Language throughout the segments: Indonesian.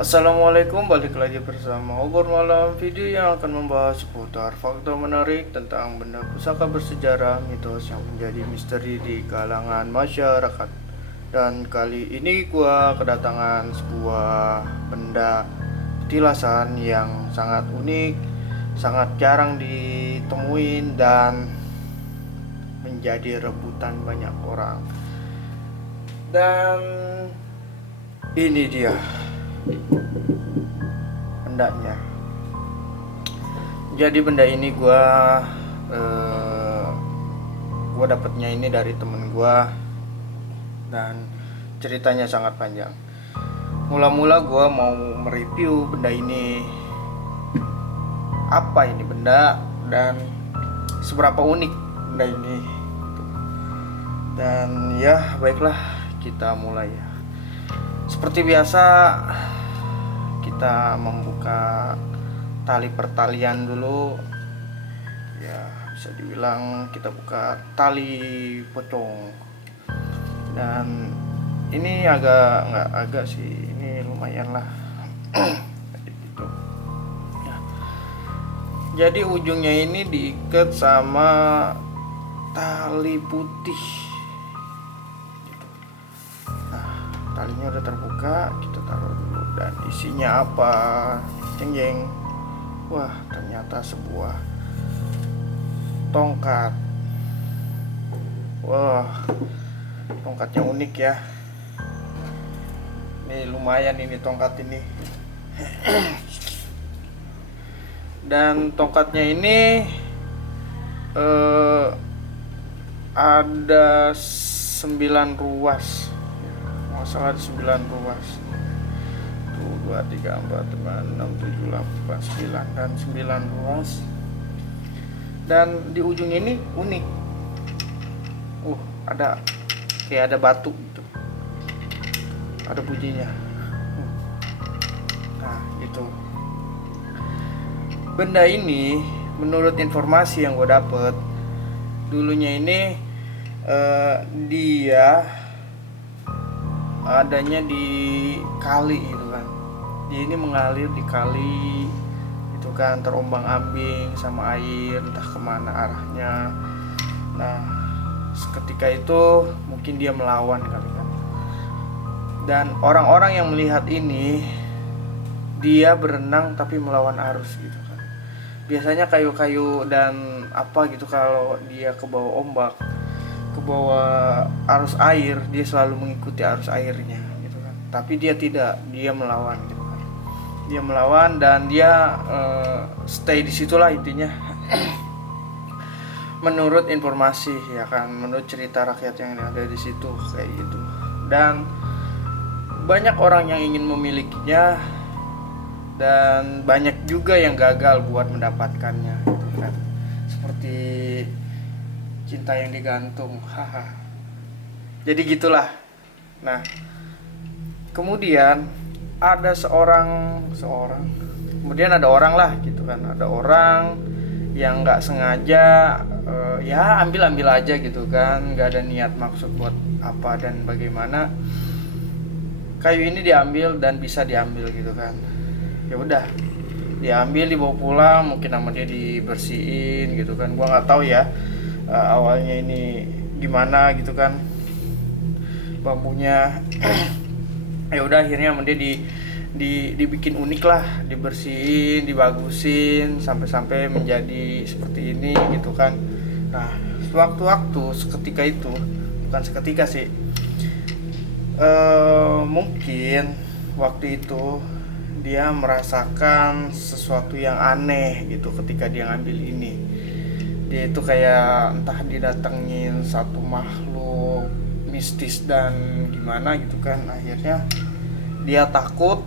Assalamualaikum, balik lagi bersama Obor Malam, video yang akan membahas seputar fakta menarik tentang benda pusaka bersejarah, mitos yang menjadi misteri di kalangan masyarakat. Dan kali ini gua kedatangan sebuah benda petilasan yang sangat unik, sangat jarang ditemuin dan menjadi rebutan banyak orang. Dan ini dia bendanya. Jadi benda ini gua dapatnya ini dari temen gua dan ceritanya sangat panjang. Mula-mula gua mau mereview benda ini, apa ini benda dan seberapa unik benda ini. Dan ya baiklah, kita mulai ya. Seperti biasa, kita membuka tali pertalian dulu. Ya, bisa dibilang kita buka tali pocong. Dan ini nggak agak sih, ini lumayan lah. Gitu. Ya. Jadi ujungnya ini diikat sama tali putih. Talinya udah terbuka, kita taruh dulu. Dan isinya apa? Jeng jeng. Wah, ternyata sebuah tongkat. Wah, tongkatnya unik ya. Ini lumayan ini tongkat ini. Dan tongkatnya ini ada 9 ruas. Masalah ada 9 ruas. 1, 2, 3, 4, 5, 6, 7, 8, 9 dan 9 ruas. Dan di ujungnya ini unik. Ada kayak ada batu gitu. Ada bunyinya. Nah, itu. Benda ini menurut informasi yang gue dapet, dulunya ini dia adanya di kali gitu kan. Dia ini mengalir di kali itu kan, terombang ambing sama air entah kemana arahnya. Nah, seketika itu mungkin dia melawan kali kan. Dan orang-orang yang melihat ini, dia berenang tapi melawan arus gitu kan. Biasanya kayu-kayu dan apa gitu, kalau dia ke bawah ombak, ke bawah arus air, dia selalu mengikuti arus airnya gitu kan. Tapi dia tidak, dia melawan gitu kan. Dia melawan dan dia stay di situlah intinya. Menurut informasi ya kan, menurut cerita rakyat yang ada di situ kayak gitu. Dan banyak orang yang ingin memilikinya dan banyak juga yang gagal buat mendapatkannya gitu kan. Seperti cinta yang digantung, haha. Jadi gitulah. Nah, kemudian ada kemudian ada orang lah gitu kan. Ada orang yang nggak sengaja ya ambil aja gitu kan, nggak ada niat maksud buat apa dan bagaimana. Kayu ini diambil dan bisa diambil gitu kan. Ya udah, diambil dibawa pulang, mungkin sama dia dibersihin gitu kan. Gua nggak tahu ya awalnya ini gimana gitu kan bambunya. Ya udah, akhirnya sama dia dibikin unik lah, dibersihin, dibagusin sampai menjadi seperti ini gitu kan. Nah, sewaktu-waktu, seketika itu, bukan seketika sih, mungkin waktu itu dia merasakan sesuatu yang aneh gitu ketika dia ngambil ini. Dia itu kayak entah didatengin satu makhluk mistis dan gimana gitu kan. Akhirnya dia takut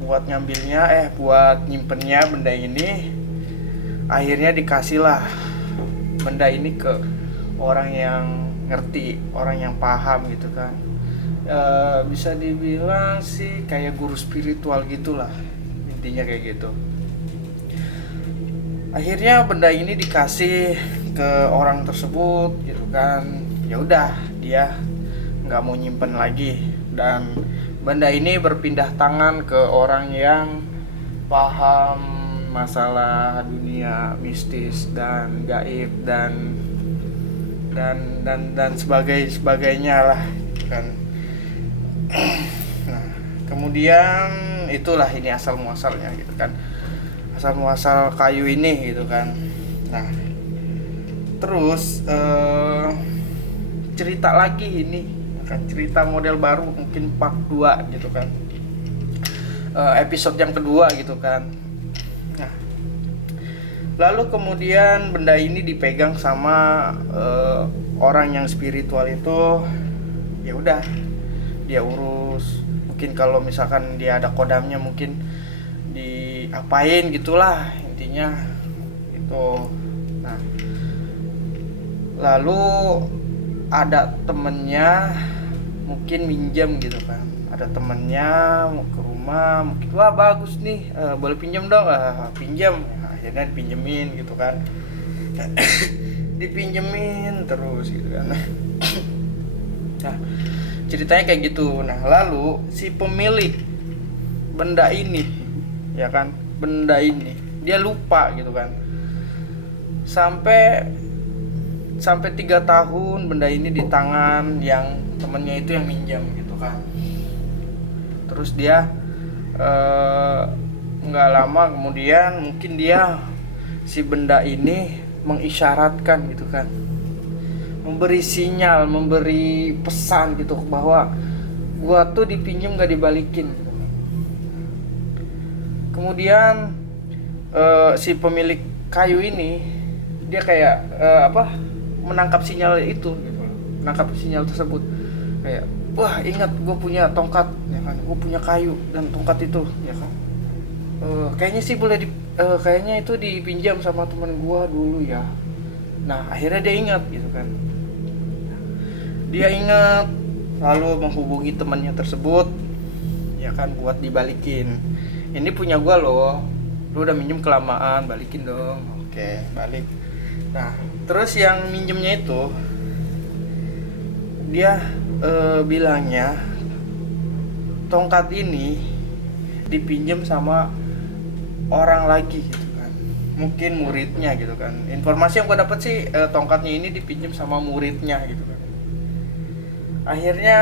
buat ngambilnya, buat nyimpennya benda ini. Akhirnya dikasihlah benda ini ke orang yang ngerti, orang yang paham gitu kan. Bisa dibilang sih kayak guru spiritual gitulah, intinya kayak gitu. Akhirnya benda ini dikasih ke orang tersebut gitu kan. Ya udah, dia nggak mau nyimpen lagi dan benda ini berpindah tangan ke orang yang paham masalah dunia mistis dan gaib dan sebagainya lah kan. Nah, kemudian itulah ini asal muasalnya gitu kan, asal muasal kayu ini gitu kan. Nah, terus cerita lagi ini kan, cerita model baru mungkin part 2 gitu kan, episode yang kedua gitu kan. Nah, lalu kemudian benda ini dipegang sama orang yang spiritual itu. Ya udah, dia urus. Mungkin kalau misalkan dia ada kodamnya mungkin diapain gitulah intinya itu. Nah, lalu ada temennya mungkin minjem gitu kan, ada temennya mau ke rumah, mungkin wah bagus nih, boleh pinjam dong, pinjam. Nah, akhirnya dipinjemin gitu kan. Dipinjemin terus gitu kan. Nah, ceritanya kayak gitu. Nah, lalu si pemilik benda ini ya kan, benda ini dia lupa gitu kan, sampai 3 tahun benda ini di tangan yang temennya itu yang minjam gitu kan. Terus dia nggak lama kemudian mungkin dia si benda ini mengisyaratkan gitu kan, memberi sinyal, memberi pesan gitu bahwa gua tuh dipinjam gak dibalikin. Kemudian si pemilik kayu ini dia kayak menangkap sinyal itu gitu. Menangkap sinyal tersebut kayak, wah ingat gue punya tongkat ya kan, gue punya kayu dan tongkat itu ya kan, kayaknya sih boleh kayaknya itu dipinjam sama teman gue dulu ya. Nah, akhirnya dia ingat gitu kan. Dia ingat, lalu menghubungi temannya tersebut ya kan buat dibalikin. Ini punya gua loh, lu udah minjem kelamaan, balikin dong. Oke, balik. Nah, terus yang minjemnya itu dia bilangnya tongkat ini dipinjam sama orang lagi gitu kan, mungkin muridnya gitu kan. Informasi yang gua dapat sih tongkatnya ini dipinjam sama muridnya gitu kan. Akhirnya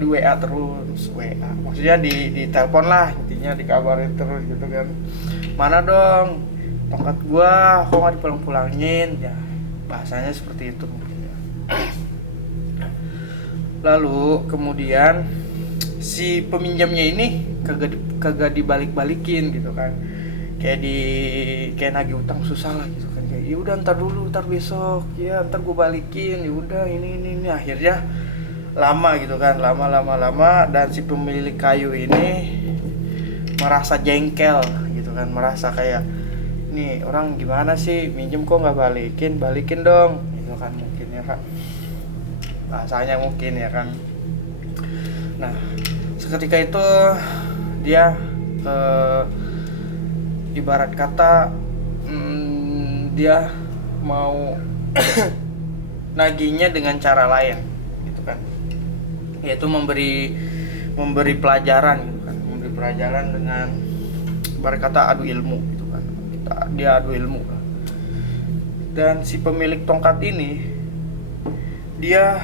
di WA terus, WA maksudnya di telepon lah, intinya dikabarin terus gitu kan, mana dong tongkat gua, kok nggak dipulang-pulangin ya, bahasanya seperti itu mungkin ya. Lalu kemudian si peminjamnya ini kagak dibalik-balikin gitu kan, kayak nagih utang susah lah gitu kan, kayak ya udah ntar dulu, ntar besok ya, ntar gue balikin, ya udah ini akhirnya lama gitu kan, lama dan si pemilik kayu ini merasa jengkel gitu kan, merasa kayak nih orang gimana sih minjem kok nggak balikin dong gitu kan, mungkin ya kan bahasanya mungkin ya kan. Nah, seketika itu dia ibarat kata dia mau nagihnya dengan cara lain gitu kan, yaitu memberi pelajaran gitu kan, memberi pelajaran dengan ibarat kata adu ilmu gitu kan, dia adu ilmu. Dan si pemilik tongkat ini dia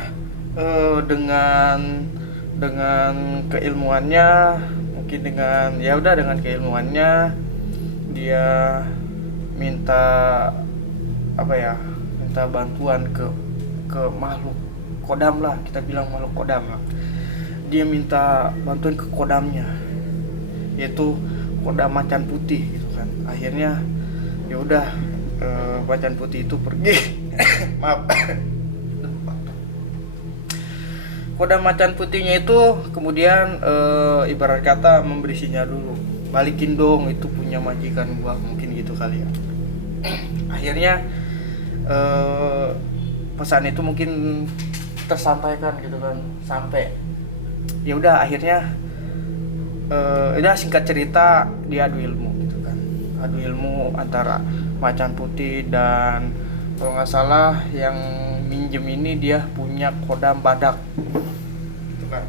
dengan keilmuannya, mungkin dengan keilmuannya dia minta bantuan ke makhluk kodam lah, kita bilang makhluk kodam lah. Dia minta bantuan ke kodamnya, yaitu kodam macan putih gitu kan. Akhirnya ya udah, macan putih itu pergi maaf. Kodam macan putihnya itu kemudian ibarat kata memberi sinyal dulu, balikin dong itu punya majikan gua, mungkin gitu kali ya. Akhirnya pesan itu mungkin tersampaikan gitu kan, sampai ya udah akhirnya udah singkat cerita dia adu ilmu gitu kan, adu ilmu antara macan putih dan kalau nggak salah yang minjem ini dia punya kodam badak gitu kan.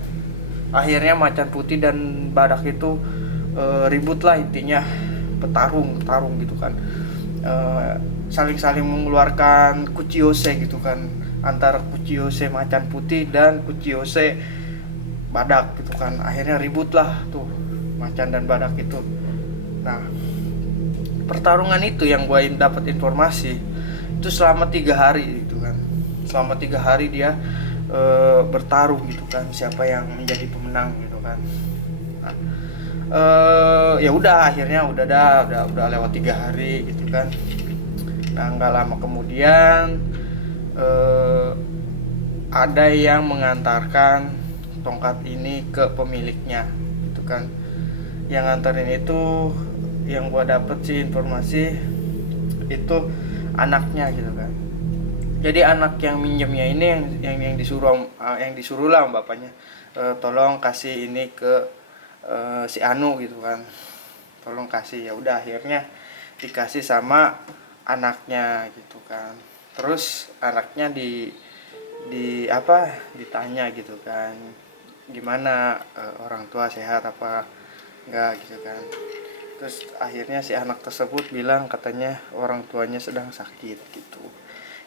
Akhirnya macan putih dan badak itu ribut lah, intinya petarung gitu kan. Saling mengeluarkan kuciose gitu kan, antara kuciose macan putih dan kuciose badak gitu kan. Akhirnya ribut lah tuh macan dan badak itu. Nah, pertarungan itu yang gue dapat informasi itu selama 3 hari gitu kan. Selama 3 hari dia bertarung gitu kan, siapa yang menjadi pemenang gitu kan. Nah, ya udah, akhirnya udah lewat 3 hari gitu kan. Nah, nggak lama kemudian ada yang mengantarkan tongkat ini ke pemiliknya gitu kan. Yang nganterin itu, yang gua dapet sih informasi itu anaknya gitu kan. Jadi anak yang minjemnya ini yang disuruh lah bapaknya, tolong kasih ini ke si Anu gitu kan, tolong kasih. Ya udah, akhirnya dikasih sama anaknya gitu kan. Terus anaknya ditanya gitu kan, gimana, orang tua sehat apa enggak gitu kan. Terus akhirnya si anak tersebut bilang katanya orang tuanya sedang sakit gitu.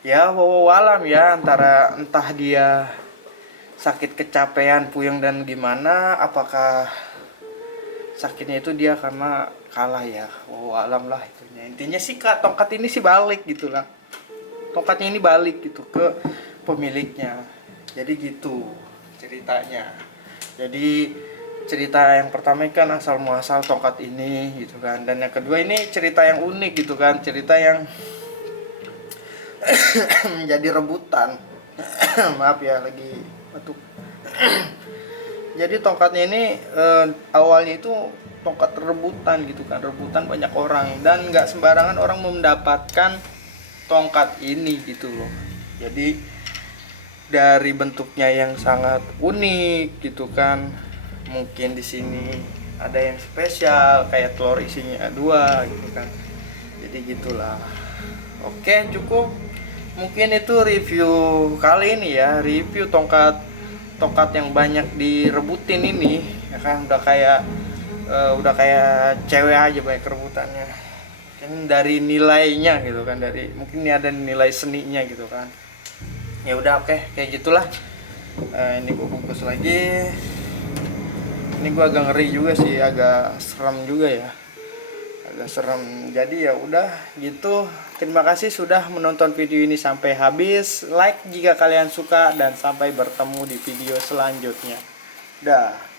Ya walau ya, entah dia sakit kecapean, puyeng dan gimana, apakah sakitnya itu dia karena kalah ya, walau lah itunya. Intinya sih kak, tongkat ini sih balik gitu lah, tongkatnya ini balik gitu ke pemiliknya. Jadi gitu ceritanya. Jadi cerita yang pertama kan asal muasal tongkat ini gitu kan, dan yang kedua ini cerita yang unik gitu kan, cerita yang menjadi rebutan. Maaf ya, lagi batuk. Jadi tongkatnya ini awalnya itu tongkat rebutan gitu kan, rebutan banyak orang, dan nggak sembarangan orang mendapatkan tongkat ini gitu loh. Jadi dari bentuknya yang sangat unik gitu kan, mungkin di sini ada yang spesial kayak telur isinya 2 gitu kan. Jadi gitulah. Oke, cukup. Mungkin itu review kali ini ya, review tongkat yang banyak direbutin ini ya kan. Udah kayak cewek aja banyak rebutannya kan, dari nilainya gitu kan, dari mungkin ini ada nilai seninya gitu kan. Ya udah, oke, kayak gitulah. Ini gue bungkus lagi. Ini gue agak ngeri juga sih, agak serem juga ya, agak serem. Jadi ya udah gitu. Terima kasih sudah menonton video ini sampai habis. Like jika kalian suka, dan sampai bertemu di video selanjutnya. Dah.